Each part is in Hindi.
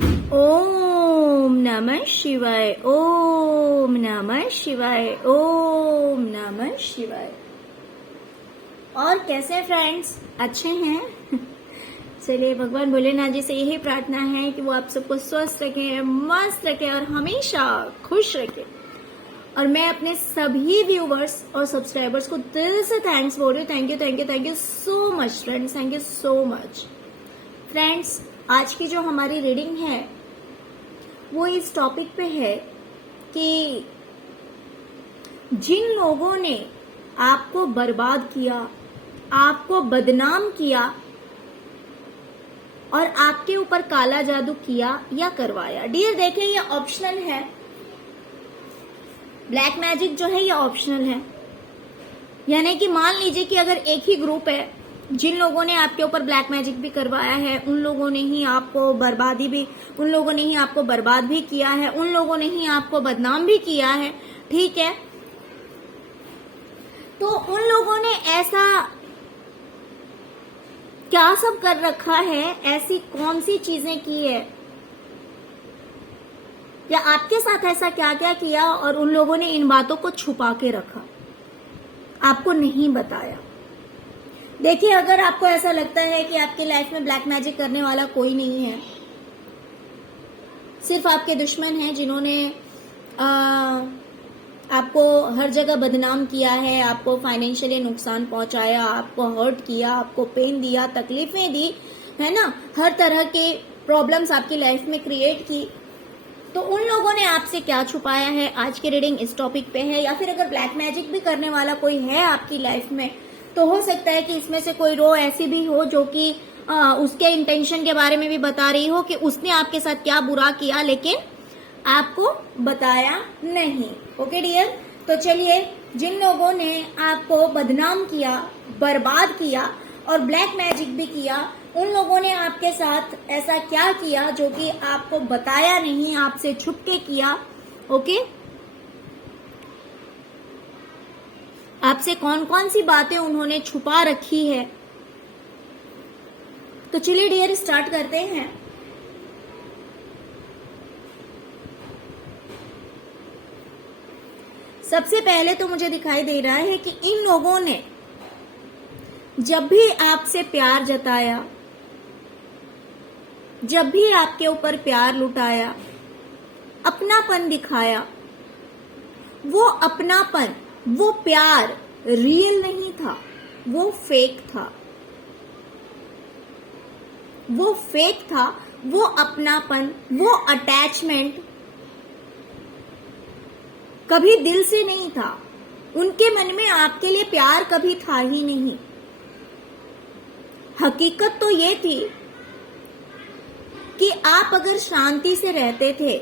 ओम नमः शिवाय, ओम नमः शिवाय, ओम नमः शिवाय। और कैसे हैं फ्रेंड्स, अच्छे हैं? चलिए भगवान भोलेनाथ जी से यही प्रार्थना है कि वो आप सबको स्वस्थ रखें, मस्त रखें और हमेशा खुश रखें। और मैं अपने सभी व्यूवर्स और सब्सक्राइबर्स को दिल से थैंक्स बोल रही हूँ। Thank you thank you thank you so much friends, thank you so much friends. आज की जो हमारी रीडिंग है वो इस टॉपिक पे है कि जिन लोगों ने आपको बर्बाद किया, आपको बदनाम किया और आपके ऊपर काला जादू किया या करवाया। डियर देखिए, ये ऑप्शनल है। ब्लैक मैजिक जो है ये ऑप्शनल है। यानी कि मान लीजिए कि अगर एक ही ग्रुप है, जिन लोगों ने आपके ऊपर ब्लैक मैजिक भी करवाया है, उन लोगों ने ही आपको उन लोगों ने ही आपको बर्बाद भी किया है, उन लोगों ने ही आपको बदनाम भी किया है, ठीक है। तो उन लोगों ने ऐसा क्या सब कर रखा है, ऐसी कौन सी चीजें की है, या आपके साथ ऐसा क्या क्या किया और उन लोगों ने इन बातों को छुपा के रखा, आपको नहीं बताया। देखिए, अगर आपको ऐसा लगता है कि आपकी लाइफ में ब्लैक मैजिक करने वाला कोई नहीं है, सिर्फ आपके दुश्मन हैं जिन्होंने आपको हर जगह बदनाम किया है, आपको फाइनेंशियली नुकसान पहुंचाया, आपको हर्ट किया, आपको पेन दिया, तकलीफें दी, है ना, हर तरह के प्रॉब्लम्स आपकी लाइफ में क्रिएट की, तो उन लोगों ने आपसे क्या छुपाया है, आज की रीडिंग इस टॉपिक पे है। या फिर अगर ब्लैक मैजिक भी करने वाला कोई है आपकी लाइफ में, तो हो सकता है कि इसमें से कोई रो ऐसी भी हो जो कि उसके इंटेंशन के बारे में भी बता रही हो कि उसने आपके साथ क्या बुरा किया लेकिन आपको बताया नहीं। ओके डियर, तो चलिए, जिन लोगों ने आपको बदनाम किया, बर्बाद किया और ब्लैक मैजिक भी किया, उन लोगों ने आपके साथ ऐसा क्या किया जो कि आपको बताया नहीं, आपसे छुप के किया। ओके, आपसे कौन कौन सी बातें उन्होंने छुपा रखी है। तो चलिए डियर, स्टार्ट करते हैं। सबसे पहले तो मुझे दिखाई दे रहा है कि इन लोगों ने जब भी आपसे प्यार जताया, जब भी आपके ऊपर प्यार लुटाया, अपनापन दिखाया, वो अपनापन, वो प्यार रियल नहीं था, वो फेक था। वो फेक था, वो अपनापन, वो अटैचमेंट कभी दिल से नहीं था। उनके मन में आपके लिए प्यार कभी था ही नहीं। हकीकत तो ये थी कि आप अगर शांति से रहते थे,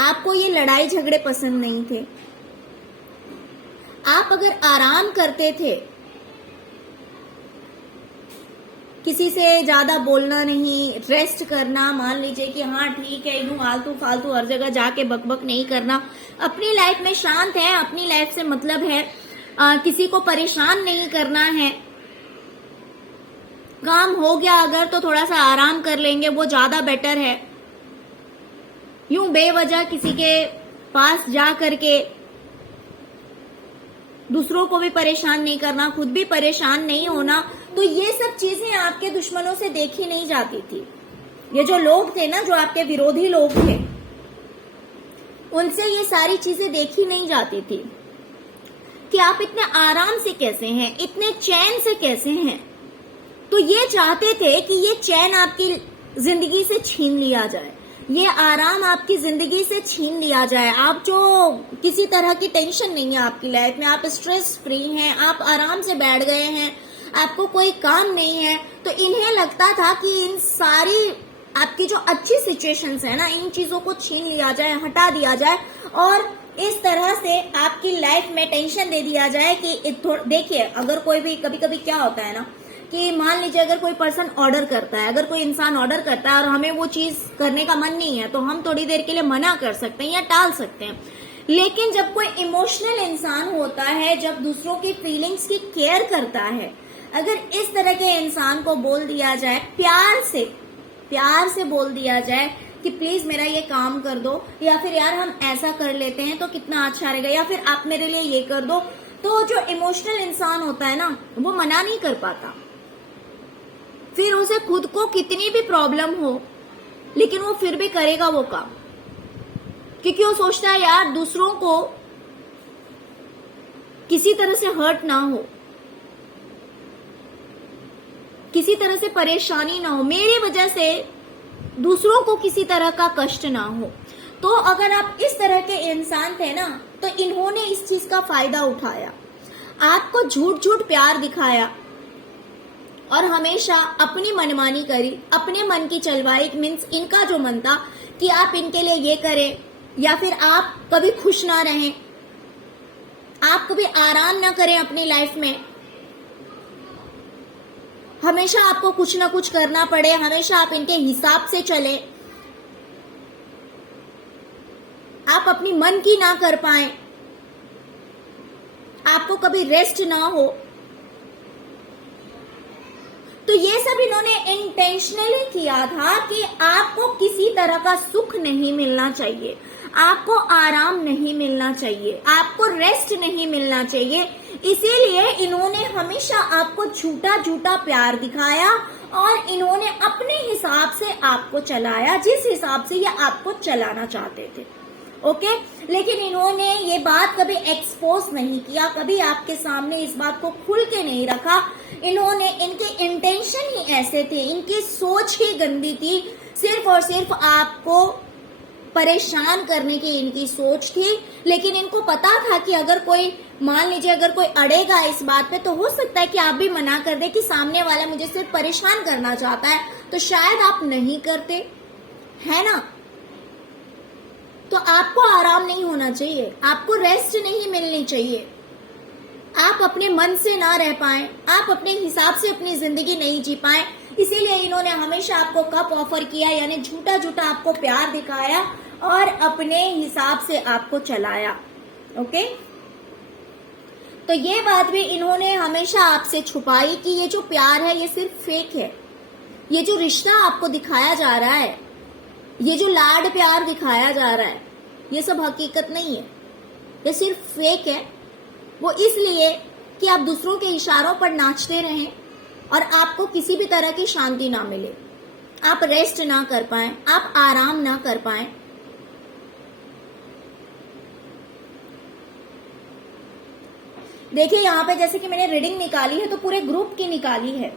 आपको ये लड़ाई झगड़े पसंद नहीं थे, आप अगर आराम करते थे, किसी से ज्यादा बोलना नहीं, रेस्ट करना, मान लीजिए कि हाँ ठीक है, यूं आलतू फालतू हर जगह जाके बकबक नहीं करना, अपनी लाइफ में शांत है, अपनी लाइफ से मतलब है, किसी को परेशान नहीं करना है, काम हो गया अगर तो थोड़ा सा आराम कर लेंगे, वो ज्यादा बेटर है। यूं बेवजह किसी के पास जा करके दूसरों को भी परेशान नहीं करना, खुद भी परेशान नहीं होना, तो ये सब चीजें आपके दुश्मनों से देखी नहीं जाती थी। ये जो लोग थे ना, जो आपके विरोधी लोग थे, उनसे ये सारी चीजें देखी नहीं जाती थी कि आप इतने आराम से कैसे हैं, इतने चैन से कैसे हैं। तो ये चाहते थे कि ये चैन आपकी जिंदगी से छीन लिया जाए, ये आराम आपकी जिंदगी से छीन लिया जाए। आप जो किसी तरह की टेंशन नहीं है आपकी लाइफ में, आप स्ट्रेस फ्री हैं, आप आराम से बैठ गए हैं, आपको कोई काम नहीं है, तो इन्हें लगता था कि इन सारी आपकी जो अच्छी सिचुएशंस है ना, इन चीजों को छीन लिया जाए, हटा दिया जाए और इस तरह से आपकी लाइफ में टेंशन दे दिया जाए कि देखिए, अगर कोई भी, कभी कभी क्या होता है ना कि मान लीजिए अगर कोई पर्सन ऑर्डर करता है, अगर कोई इंसान ऑर्डर करता है और हमें वो चीज करने का मन नहीं है, तो हम थोड़ी देर के लिए मना कर सकते हैं या टाल सकते हैं। लेकिन जब कोई इमोशनल इंसान होता है, जब दूसरों की फीलिंग्स की केयर करता है, अगर इस तरह के इंसान को बोल दिया जाए प्यार से प्यार से बोल दिया जाए कि प्लीज मेरा ये काम कर दो, या फिर यार हम ऐसा कर लेते हैं तो कितना अच्छा रहेगा, या फिर आप मेरे लिए ये कर दो, तो जो इमोशनल इंसान होता है ना, वो मना नहीं कर पाता। फिर उसे खुद को कितनी भी प्रॉब्लम हो, लेकिन वो फिर भी करेगा वो काम, क्योंकि वो सोचता है यार दूसरों को किसी तरह से हर्ट ना हो, किसी तरह से परेशानी ना हो, मेरी वजह से दूसरों को किसी तरह का कष्ट ना हो। तो अगर आप इस तरह के इंसान थे ना, तो इन्होंने इस चीज का फायदा उठाया, आपको झूठ झूठ प्यार दिखाया और हमेशा अपनी मनमानी करी, अपने मन की चलवाई। मीन्स इनका जो मन था कि आप इनके लिए ये करें, या फिर आप कभी खुश ना रहें, आप कभी आराम ना करें अपनी लाइफ में, हमेशा आपको कुछ ना कुछ करना पड़े, हमेशा आप इनके हिसाब से चले, आप अपनी मन की ना कर पाए, आपको कभी रेस्ट ना हो। तो ये सब इन्होंने इंटेंशनली किया था कि आपको किसी तरह का सुख नहीं मिलना चाहिए, आपको आराम नहीं मिलना चाहिए, आपको रेस्ट नहीं मिलना चाहिए। इसीलिए इन्होंने हमेशा आपको झूठा झूठा प्यार दिखाया और इन्होंने अपने हिसाब से आपको चलाया, जिस हिसाब से ये आपको चलाना चाहते थे। ओके, लेकिन इन्होंने ये बात कभी एक्सपोज नहीं किया, कभी आपके सामने इस बात को खुल के नहीं रखा। इन्होंने, इनके इंटेंशन ही ऐसे थे, इनकी सोच ही गंदी थी, सिर्फ और सिर्फ आपको परेशान करने की इनकी सोच थी। लेकिन इनको पता था कि अगर कोई, मान लीजिए अगर कोई अड़ेगा इस बात पे, तो हो सकता है कि आप भी मना कर दे कि सामने वाला मुझे सिर्फ परेशान करना चाहता है, तो शायद आप नहीं करते, है ना। तो आपको आराम नहीं होना चाहिए, आपको रेस्ट नहीं मिलनी चाहिए, आप अपने मन से ना रह पाए, आप अपने हिसाब से अपनी जिंदगी नहीं जी पाए। इसीलिए इन्होंने हमेशा आपको कप ऑफर किया, यानी झूठा झूठा आपको प्यार दिखाया और अपने हिसाब से आपको चलाया। ओके, तो ये बात भी इन्होंने हमेशा आपसे छुपाई कि ये जो प्यार है ये सिर्फ फेक है, ये जो रिश्ता आपको दिखाया जा रहा है, ये जो लाड प्यार दिखाया जा रहा है, ये सब हकीकत नहीं है, ये सिर्फ फेक है। वो इसलिए कि आप दूसरों के इशारों पर नाचते रहें और आपको किसी भी तरह की शांति ना मिले, आप रेस्ट ना कर पाए, आप आराम ना कर पाए। देखिए यहाँ पे जैसे कि मैंने रीडिंग निकाली है तो पूरे ग्रुप की निकाली है,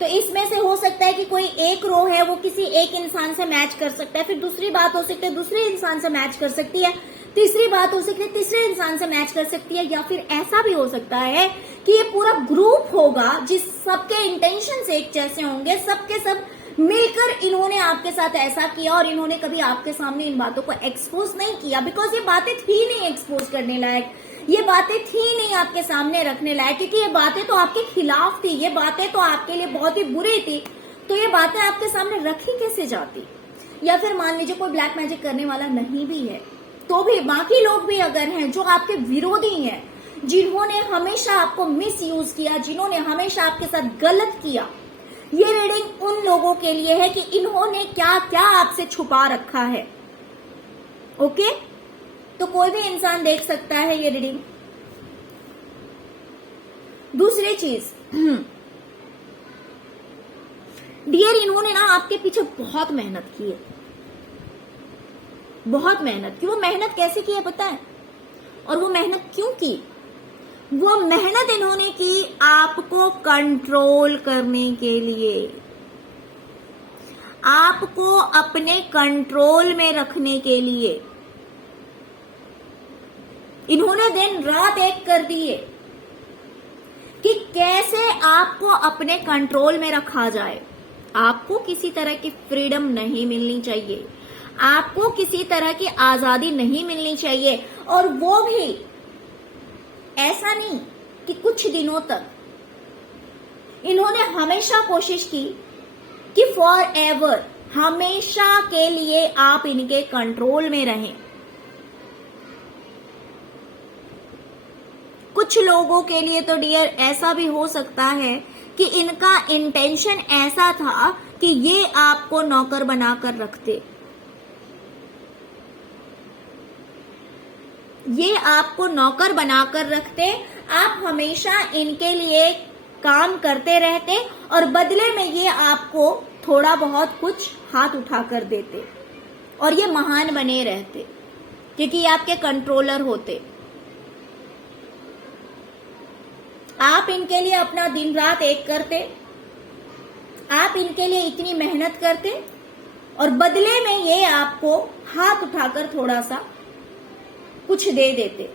तो इसमें से हो सकता है कि कोई एक रो है वो किसी एक इंसान से मैच कर सकता है, फिर दूसरी बात हो सकती है दूसरे इंसान से मैच कर सकती है, तीसरी बात हो सकती है तीसरे इंसान से मैच कर सकती है, या फिर ऐसा भी हो सकता है कि ये पूरा ग्रुप होगा जिस सबके इंटेंशन एक जैसे होंगे, सबके सब मिलकर इन्होंने आपके साथ ऐसा किया और इन्होंने कभी आपके सामने इन बातों को एक्सपोज नहीं किया, बिकॉज ये बातें थी नहीं एक्सपोज करने लायक, ये बातें थी नहीं आपके सामने रखने लायक, क्योंकि ये बातें तो आपके खिलाफ थी, ये बातें तो आपके लिए बहुत ही बुरी थी, तो ये बातें आपके सामने रखी कैसे जाती। या फिर मान लीजिए कोई ब्लैक मैजिक करने वाला नहीं भी है, तो भी बाकी लोग भी अगर हैं जो आपके विरोधी हैं, जिन्होंने हमेशा आपको मिस यूज किया, जिन्होंने हमेशा आपके साथ गलत किया, ये रीडिंग उन लोगों के लिए है कि इन्होंने क्या क्या आपसे छुपा रखा है। ओके, तो कोई भी इंसान देख सकता है ये रीडिंग। दूसरी चीज, डियर, इन्होंने ना आपके पीछे बहुत मेहनत की है, बहुत मेहनत की। वो मेहनत कैसे की है पता है, और वो मेहनत क्यों की? वो मेहनत इन्होंने की आपको कंट्रोल करने के लिए, आपको अपने कंट्रोल में रखने के लिए। इन्होंने दिन रात एक कर दिए कि कैसे आपको अपने कंट्रोल में रखा जाए। आपको किसी तरह की फ्रीडम नहीं मिलनी चाहिए, आपको किसी तरह की आजादी नहीं मिलनी चाहिए, और वो भी ऐसा नहीं कि कुछ दिनों तक। इन्होंने हमेशा कोशिश की कि फॉर एवर, हमेशा के लिए आप इनके कंट्रोल में रहें। कुछ लोगों के लिए तो डियर ऐसा भी हो सकता है कि इनका इंटेंशन ऐसा था कि ये आपको नौकर बनाकर रखते, ये आपको नौकर बनाकर रखते, आप हमेशा इनके लिए काम करते रहते और बदले में ये आपको थोड़ा बहुत कुछ हाथ उठाकर देते और ये महान बने रहते क्योंकि ये आपके कंट्रोलर होते। आप इनके लिए अपना दिन रात एक करते, आप इनके लिए इतनी मेहनत करते और बदले में ये आपको हाथ उठाकर थोड़ा सा कुछ दे देते।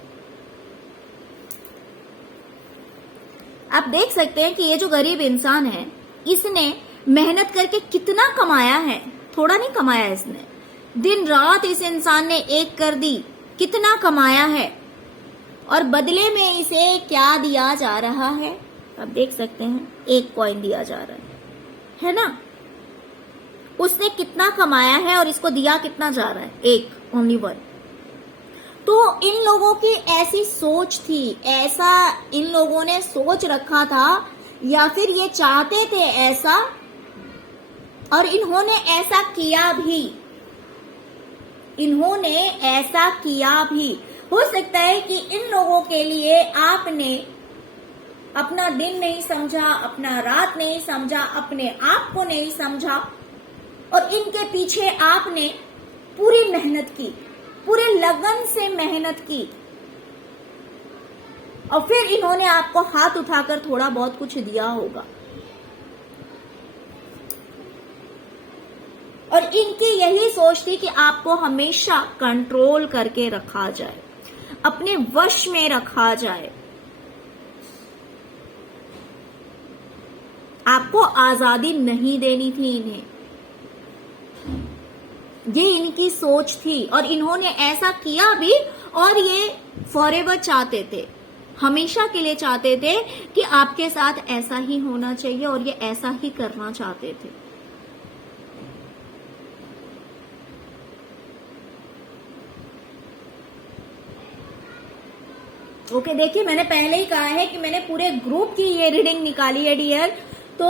आप देख सकते हैं कि ये जो गरीब इंसान है, इसने मेहनत करके कितना कमाया है, थोड़ा नहीं कमाया इसने, दिन रात इस इंसान ने एक कर दी, कितना कमाया है और बदले में इसे क्या दिया जा रहा है। आप देख सकते हैं 1 कॉइन दिया जा रहा है ना। उसने कितना कमाया है और इसको दिया कितना जा रहा है, 1, ओनली 1। तो इन लोगों की ऐसी सोच थी, ऐसा इन लोगों ने सोच रखा था या फिर ये चाहते थे ऐसा और इन्होंने ऐसा किया भी, इन्होंने ऐसा किया भी। हो सकता है कि इन लोगों के लिए आपने अपना दिन नहीं समझा, अपना रात नहीं समझा, अपने आप को नहीं समझा और इनके पीछे आपने पूरी मेहनत की, पूरे लगन से मेहनत की और फिर इन्होंने आपको हाथ उठाकर थोड़ा बहुत कुछ दिया होगा। और इनकी यही सोच थी कि आपको हमेशा कंट्रोल करके रखा जाए, अपने वश में रखा जाए, आपको आजादी नहीं देनी थी इन्हें। ये इनकी सोच थी और इन्होंने ऐसा किया भी और ये फॉरएवर चाहते थे, हमेशा के लिए चाहते थे कि आपके साथ ऐसा ही होना चाहिए और ये ऐसा ही करना चाहते थे। ओके, देखिए मैंने पहले ही कहा है कि मैंने पूरे ग्रुप की ये रीडिंग निकाली है डियर। तो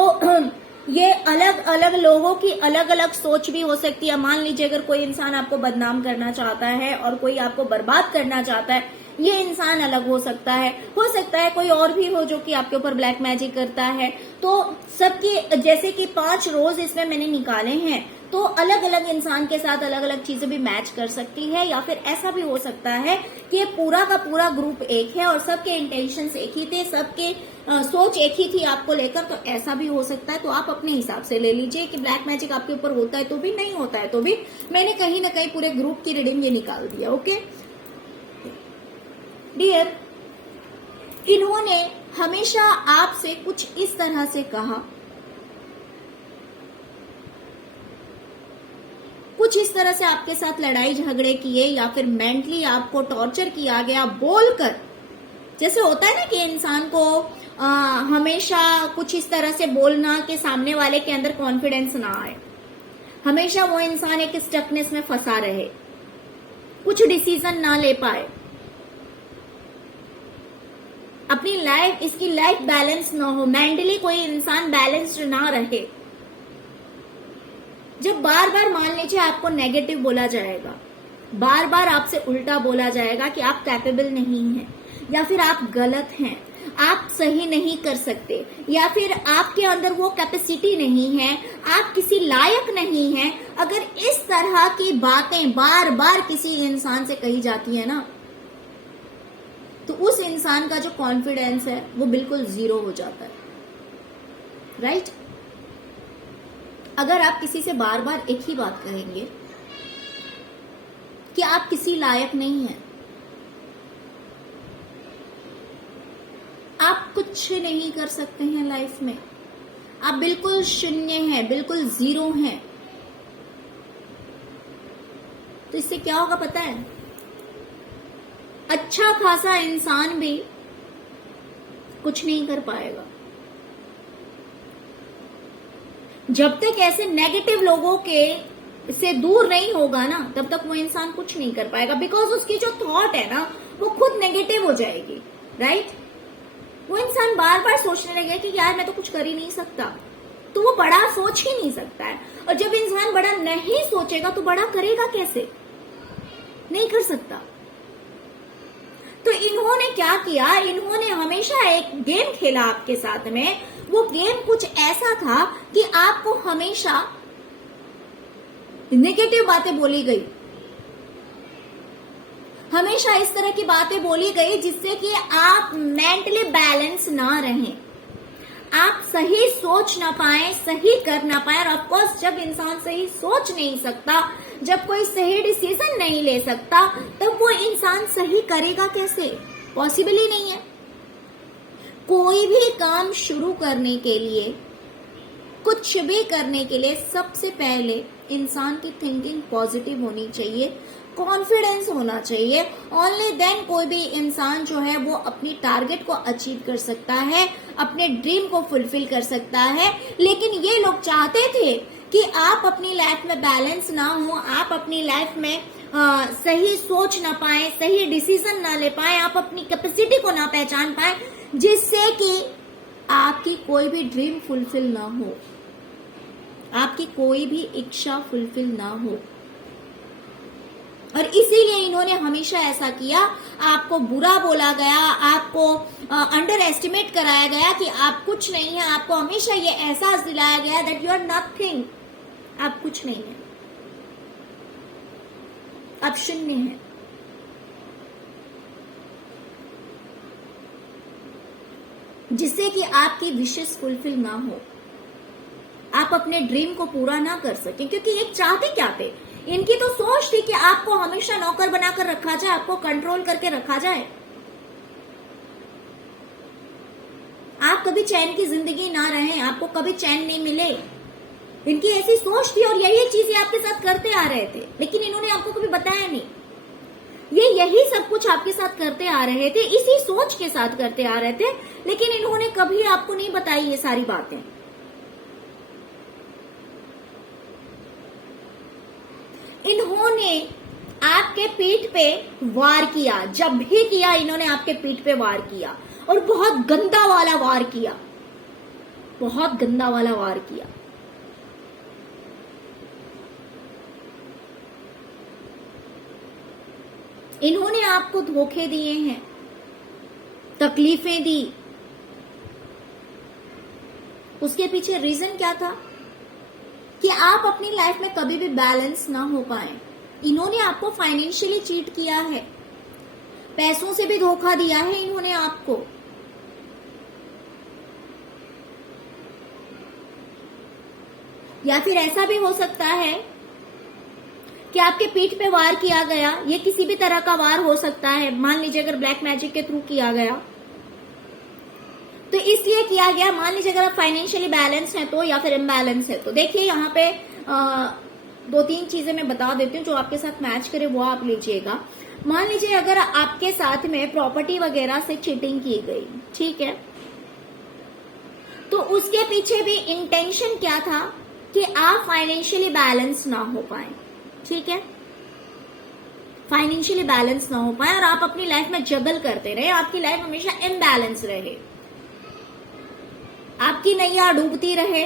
ये अलग अलग लोगों की अलग अलग सोच भी हो सकती है। मान लीजिए अगर कोई इंसान आपको बदनाम करना चाहता है और कोई आपको बर्बाद करना चाहता है, ये इंसान अलग हो सकता है कोई और भी हो जो कि आपके ऊपर ब्लैक मैजिक करता है। तो सबकी जैसे कि 5 रोज इसमें मैंने निकाले हैं, तो अलग अलग इंसान के साथ अलग अलग चीजें भी मैच कर सकती है या फिर ऐसा भी हो सकता है कि ये पूरा का पूरा ग्रुप एक है और सबके इंटेंशंस एक ही थे, सबके सोच एक ही थी आपको लेकर। तो ऐसा भी हो सकता है, तो आप अपने हिसाब से ले लीजिए कि ब्लैक मैजिक आपके ऊपर होता है तो भी, नहीं होता है तो भी। मैंने कहीं ना कहीं पूरे ग्रुप की रीडिंग ये निकाल दिया। ओके डियर, इन्होंने हमेशा आपसे कुछ इस तरह से कहा, कुछ इस तरह से आपके साथ लड़ाई झगड़े किए या फिर मेंटली आपको टॉर्चर किया गया बोलकर। जैसे होता है ना कि इंसान को हमेशा कुछ इस तरह से बोलना कि सामने वाले के अंदर कॉन्फिडेंस ना आए, हमेशा वो इंसान एक स्टकनेस में फंसा रहे, कुछ डिसीजन ना ले पाए, अपनी लाइफ, इसकी लाइफ बैलेंस ना हो, मेंटली कोई इंसान बैलेंस्ड ना रहे। जब बार बार मान लीजिए आपको नेगेटिव बोला जाएगा, बार बार आपसे उल्टा बोला जाएगा कि आप कैपेबल नहीं हैं या फिर आप गलत हैं, आप सही नहीं कर सकते या फिर आपके अंदर वो कैपेसिटी नहीं है, आप किसी लायक नहीं हैं, अगर इस तरह की बातें बार बार किसी इंसान से कही जाती है ना, तो उस इंसान का जो कॉन्फिडेंस है वो बिल्कुल 0 हो जाता है। राइट? अगर आप किसी से बार बार एक ही बात कहेंगे कि आप किसी लायक नहीं हैं, आप कुछ नहीं कर सकते हैं लाइफ में, आप बिल्कुल शून्य हैं, बिल्कुल 0 हैं, तो इससे क्या होगा पता है? अच्छा खासा इंसान भी कुछ नहीं कर पाएगा। जब तक ऐसे नेगेटिव लोगों के से दूर नहीं होगा ना, तब तक वो इंसान कुछ नहीं कर पाएगा, बिकॉज उसकी जो थॉट है ना वो खुद नेगेटिव हो जाएगी। राइट? वो इंसान बार बार सोचने लगेगा कि यार मैं तो कुछ कर ही नहीं सकता, तो वो बड़ा सोच ही नहीं सकता है। और जब इंसान बड़ा नहीं सोचेगा तो बड़ा करेगा कैसे? नहीं कर सकता। तो इन्होंने क्या किया, इन्होंने हमेशा एक गेम खेला आपके साथ में। वो गेम कुछ ऐसा था कि आपको हमेशा नेगेटिव बातें बोली गई, हमेशा इस तरह की बातें बोली गई जिससे कि आप मेंटली बैलेंस ना रहें, आप सही सोच ना पाए, सही कर ना पाए। और ऑफकोर्स जब इंसान सही सोच नहीं सकता, जब कोई सही डिसीजन नहीं ले सकता, तब वो इंसान सही करेगा कैसे? पॉसिबल ही नहीं है। कोई भी काम शुरू करने के लिए, कुछ भी करने के लिए सबसे पहले इंसान की थिंकिंग पॉजिटिव होनी चाहिए, कॉन्फिडेंस होना चाहिए। ओनली देन कोई भी इंसान जो है वो अपनी टारगेट को अचीव कर सकता है, अपने ड्रीम को फुलफिल कर सकता है। लेकिन ये लोग चाहते थे कि आप अपनी लाइफ में बैलेंस ना हो, आप अपनी लाइफ में सही सोच ना पाए, सही डिसीजन ना ले पाए, आप अपनी कैपेसिटी को ना पहचान पाए, जिससे कि आपकी कोई भी ड्रीम फुलफिल ना हो, आपकी कोई भी इच्छा फुलफिल ना हो। और इसीलिए इन्होंने हमेशा ऐसा किया। आपको बुरा बोला गया, आपको अंडर एस्टिमेट कराया गया कि आप कुछ नहीं है। आपको हमेशा ये एहसास दिलाया गया दैट यू आर नथिंग, आप कुछ नहीं है, आप शून्य है। जिससे कि आपकी विशेष फुलफिल ना हो, आप अपने ड्रीम को पूरा ना कर सके। क्योंकि ये चाहते क्या थे, इनकी तो सोच थी कि आपको हमेशा नौकर बनाकर रखा जाए, आपको कंट्रोल करके रखा जाए, आप कभी चैन की जिंदगी ना रहें, आपको कभी चैन नहीं मिले। इनकी ऐसी सोच थी और यही चीजें आपके साथ करते आ रहे थे, लेकिन इन्होंने आपको कभी बताया नहीं। ये यही सब कुछ आपके साथ करते आ रहे थे, इसी सोच के साथ करते आ रहे थे, लेकिन इन्होंने कभी आपको नहीं बताई ये सारी बातें। इन्होंने आपके पीठ पे वार किया, जब भी किया इन्होंने आपके पीठ पे वार किया, और बहुत गंदा वाला वार किया, बहुत गंदा वाला वार किया। इन्होंने आपको धोखे दिए हैं, तकलीफें दी। उसके पीछे रीजन क्या था कि आप अपनी लाइफ में कभी भी बैलेंस ना हो पाए। इन्होंने आपको फाइनेंशियली चीट किया है, पैसों से भी धोखा दिया है इन्होंने आपको। या फिर ऐसा भी हो सकता है कि आपके पीठ पे वार किया गया, ये किसी भी तरह का वार हो सकता है। मान लीजिए अगर ब्लैक मैजिक के थ्रू किया गया तो इसलिए किया गया। मान लीजिए अगर आप फाइनेंशियली बैलेंस है तो, या फिर इम्बैलेंस है तो। देखिए यहाँ पे 2-3 चीजें मैं बता देती हूँ जो आपके साथ मैच करे, वो आप लीजिएगा। मान लीजिए अगर आपके साथ में प्रॉपर्टी वगैरह से चीटिंग की गई, ठीक है, तो उसके पीछे भी इंटेंशन क्या था कि आप फाइनेंशियली बैलेंस ना हो पाए, ठीक है, फाइनेंशियली बैलेंस ना हो पाए और आप अपनी लाइफ में जगल करते रहे, आपकी लाइफ हमेशा इम्बैलेंस रहे, आपकी नैया डूबती रहे,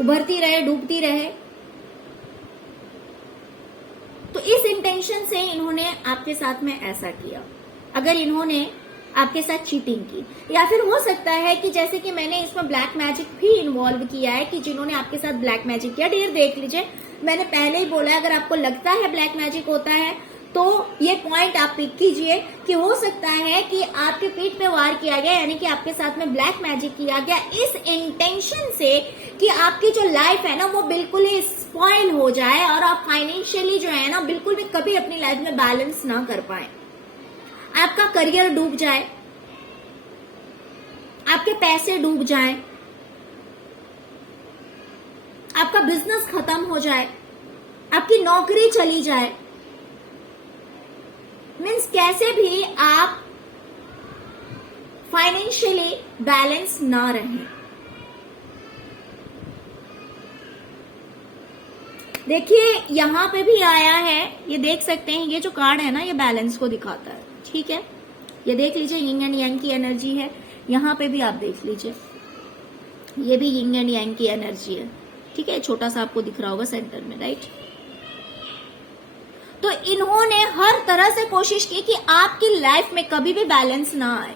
उभरती रहे, डूबती रहे। तो इस इंटेंशन से इन्होंने आपके साथ में ऐसा किया। अगर इन्होंने आपके साथ चीटिंग की, या फिर हो सकता है कि जैसे कि मैंने इसमें ब्लैक मैजिक भी इन्वॉल्व किया है, कि जिन्होंने आपके साथ ब्लैक मैजिक किया, डियर देख लीजिए, मैंने पहले ही बोला है अगर आपको लगता है ब्लैक मैजिक होता है तो ये पॉइंट आप पिक कीजिए कि हो सकता है कि आपके पीठ पे वार किया गया, यानी कि आपके साथ में ब्लैक मैजिक किया गया इस इंटेंशन से कि आपकी जो लाइफ है ना वो बिल्कुल ही स्पॉइल हो जाए और आप फाइनेंशियली जो है ना बिल्कुल भी कभी अपनी लाइफ में बैलेंस ना कर पाए, आपका करियर डूब जाए, आपके पैसे डूब जाए, आपका बिजनेस खत्म हो जाए, आपकी नौकरी चली जाए। मीन्स कैसे भी आप फाइनेंशियली बैलेंस ना रहें। देखिए यहां पे भी आया है, ये देख सकते हैं, ये जो कार्ड है ना ये बैलेंस को दिखाता है, ठीक है, ये देख लीजिए, यिन एंड यांग की एनर्जी है, यहां पे भी आप देख लीजिए। ये भी यिंग एंड यांग की एनर्जी है, ठीक है, छोटा सा आपको दिख रहा होगा सेंटर में, राइट। तो इन्होंने हर तरह से कोशिश की कि आपकी लाइफ में कभी भी बैलेंस ना आए।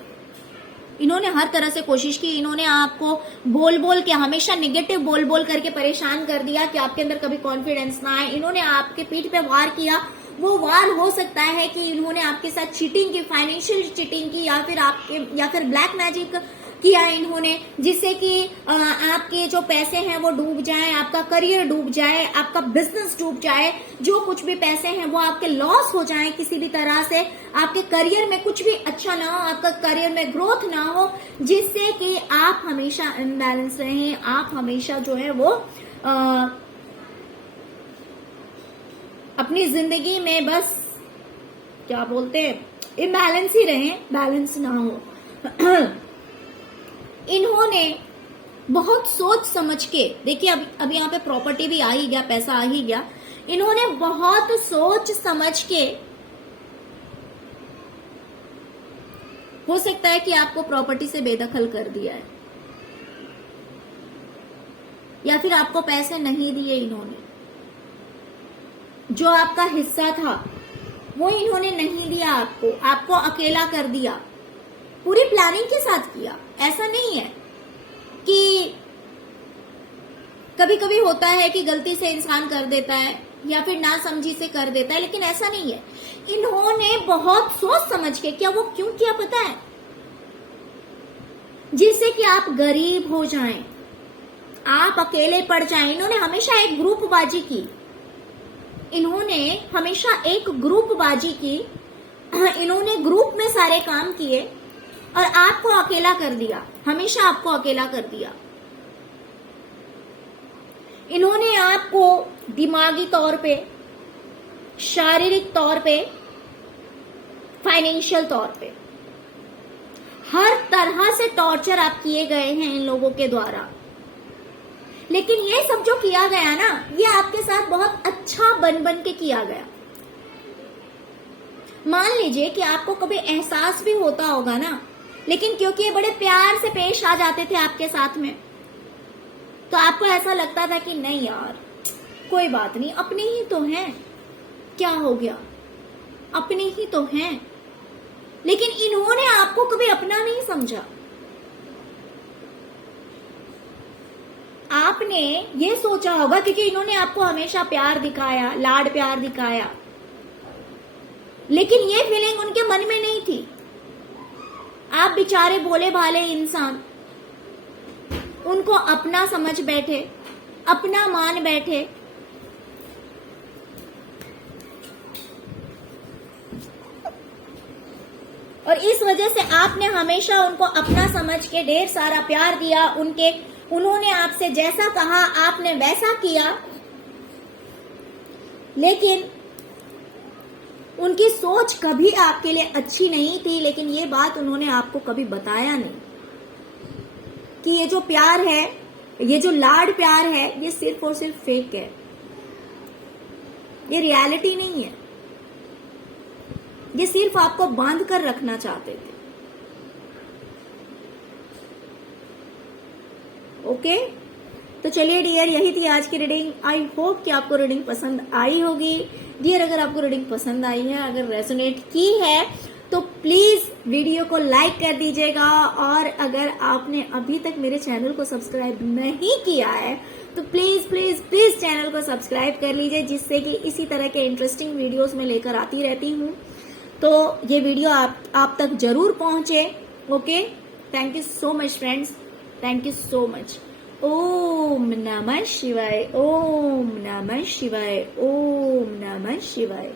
इन्होंने हर तरह से कोशिश की, इन्होंने आपको बोल बोल के, हमेशा नेगेटिव बोल बोल करके परेशान कर दिया कि आपके अंदर कभी कॉन्फिडेंस ना आए। इन्होंने आपके पीठ पे वार किया। वो वार हो सकता है कि इन्होंने आपके साथ चीटिंग की, फाइनेंशियल चीटिंग की, या फिर ब्लैक मैजिक किया इन्होंने, जिससे कि आपके जो पैसे हैं वो डूब जाएं, आपका करियर डूब जाए, आपका बिजनेस डूब जाए, जो कुछ भी पैसे हैं वो आपके लॉस हो जाएं किसी भी तरह से, आपके करियर में कुछ भी अच्छा ना हो, आपका करियर में ग्रोथ ना हो, जिससे कि आप हमेशा इम्बैलेंस रहें, आप हमेशा जो है वो अपनी जिंदगी में बस क्या बोलते हैं, इम्बैलेंस ही रहें, बैलेंस ना हो। इन्होंने बहुत सोच समझ के, देखिए अब यहाँ पे प्रॉपर्टी भी आ ही गया, पैसा आ ही गया, इन्होंने बहुत सोच समझ के, हो सकता है कि आपको प्रॉपर्टी से बेदखल कर दिया है, या फिर आपको पैसे नहीं दिए इन्होंने, जो आपका हिस्सा था वो इन्होंने नहीं दिया आपको अकेला कर दिया, पूरी प्लानिंग के साथ किया। ऐसा नहीं है कि कभी कभी होता है कि गलती से इंसान कर देता है या फिर नासमझी से कर देता है, लेकिन ऐसा नहीं है। इन्होंने बहुत सोच समझ के किया। वो क्यों किया पता है? जिससे कि आप गरीब हो जाएं, आप अकेले पड़ जाएं। इन्होंने हमेशा एक ग्रुपबाजी की, इन्होंने हमेशा एक ग्रुपबाजी की, इन्होंने ग्रुप में सारे काम किए और आपको अकेला कर दिया, हमेशा आपको अकेला कर दिया। इन्होंने आपको दिमागी तौर पे, शारीरिक तौर पे, फाइनेंशियल तौर पे, हर तरह से टॉर्चर आप किए गए हैं इन लोगों के द्वारा। लेकिन ये सब जो किया गया ना, ये आपके साथ बहुत अच्छा बन बन के किया गया। मान लीजिए कि आपको कभी एहसास भी होता होगा ना, लेकिन क्योंकि ये बड़े प्यार से पेश आ जाते थे आपके साथ में, तो आपको ऐसा लगता था कि नहीं यार कोई बात नहीं, अपने ही तो हैं, क्या हो गया, अपने ही तो हैं। लेकिन इन्होंने आपको कभी अपना नहीं समझा। आपने ये सोचा होगा क्योंकि इन्होंने आपको हमेशा प्यार दिखाया, लाड प्यार दिखाया, लेकिन ये फीलिंग उनके मन में नहीं थी। आप बेचारे भोले भाले इंसान उनको अपना समझ बैठे, अपना मान बैठे। और इस वजह से आपने हमेशा उनको अपना समझ के ढेर सारा प्यार दिया। उन्होंने आपसे जैसा कहा आपने वैसा किया, लेकिन उनकी सोच कभी आपके लिए अच्छी नहीं थी। लेकिन ये बात उन्होंने आपको कभी बताया नहीं कि ये जो प्यार है, ये जो लाड प्यार है, ये सिर्फ और सिर्फ फेक है, ये रियलिटी नहीं है। ये सिर्फ आपको बांध कर रखना चाहते थे। ओके, तो चलिए डियर, यही थी आज की रीडिंग। आई होप कि आपको रीडिंग पसंद आई होगी। डियर, अगर आपको रीडिंग पसंद आई है, अगर रेजोनेट की है, तो प्लीज वीडियो को लाइक कर दीजिएगा। और अगर आपने अभी तक मेरे चैनल को सब्सक्राइब नहीं किया है, तो प्लीज प्लीज प्लीज चैनल को सब्सक्राइब कर लीजिए, जिससे कि इसी तरह के इंटरेस्टिंग वीडियोस मैं लेकर आती रहती हूँ। तो ये वीडियो आप तक जरूर पहुंचे। Okay, thank you so much friends, thank you so much. Om नमः शिवाय, ओम नमः शिवाय, ओम नमः शिवाय।